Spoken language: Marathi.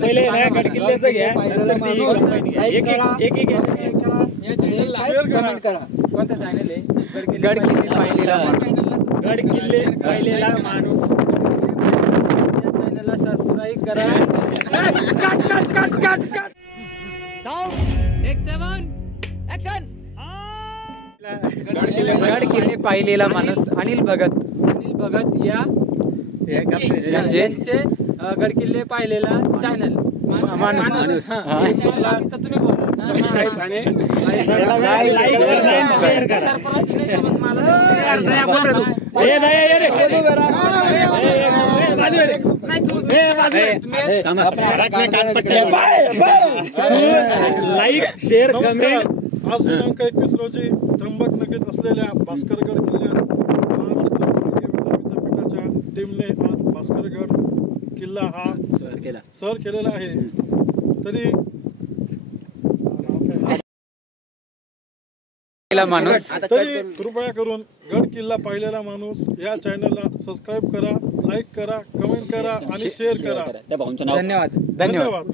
पहिले गड किल्ल्याचं घ्या, कमेंट करा. कोणता चॅनल आहे? गड किल्ले पाहिलेला माणूस. गड किल्ले पाहिलेला माणूस या चॅनलला सबस्क्राईब करा. गड किल्ले पाहिलेला माणूस अनिल भगत. अनिल भगत या यांचे गड किल्ले पाहिलेला चॅनल माणूस. तुम्ही लाईक शेअर कमेंट. आज दिनांक 21 रोजी त्र्यंबक नगरीत असलेल्या भास्करगड किल्ल्यात महाराष्ट्र आरोग्य विद्यापीठाच्या टीमने आज भास्करगड किल्ला हा सर केलेला आहे. तरी कृपया करून गड किल्ला पाहिलेला माणूस या चॅनलला सबस्क्राईब करा, लाईक करा, कमेंट करा आणि शेअर करा. धन्यवाद. धन्यवाद.